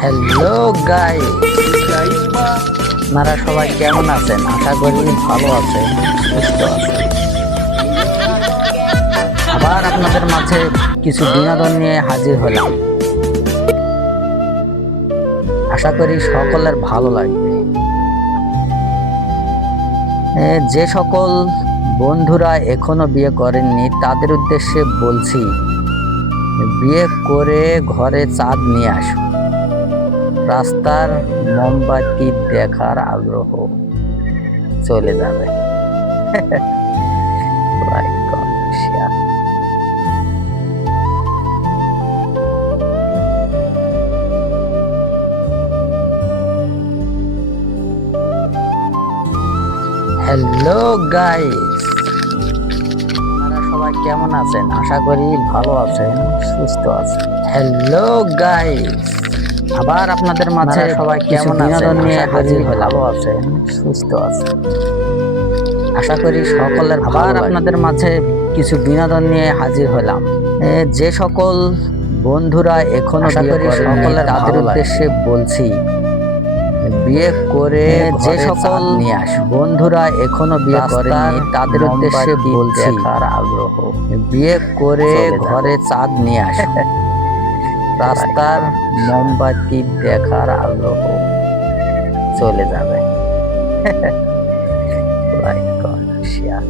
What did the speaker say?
Hello guys, আপনারা সবাই কেমন আছেন? আশা করি ভালো আছেন, সুস্থ আছেন। আবার আপনাদের মাঝে কিছু বিনোদন নিয়ে হাজির হলাম। আশা করি সকলের ভালো লাগবে। যে সকল বন্ধুরা এখনো বিয়ে করেননি তাদের উদ্দেশ্যে বলছি, বিয়ে করে ঘরে চাঁদ নিয়ে আসুন। রাস্তার মোমবাতি দেখার আগ্রহ চলে যাবে। Like, comment, share. Hello guys, আপনারা সবাই কেমন আছেন? আশা করি ভালো আছেন, সুস্থ আছেন। হ্যালো গাইস, আবার আপনাদের মাঝে সবাই কেমন বিনোদন নিয়ে হাজির ভালো আছেন, সুস্থ আছেন। আশা করি সকলের আবার আপনাদের মাঝে কিছু বিনোদন নিয়ে হাজির হলাম। যে সকল বন্ধুরা এখনো বিয়ে করেননি তাদের উদ্দেশ্যে বলছি, বিয়ে করে যে সকল বন্ধুরা এখনো বিয়ে করেননি তাদের উদ্দেশ্যে বলছি, দেখার আগ্রহ বিয়ে করে ঘরে চাঁদ নিয়ে আসুন। রাস্তার মোমবাতি দেখার আগ্রহ চলে যাবে। Like, comment, share.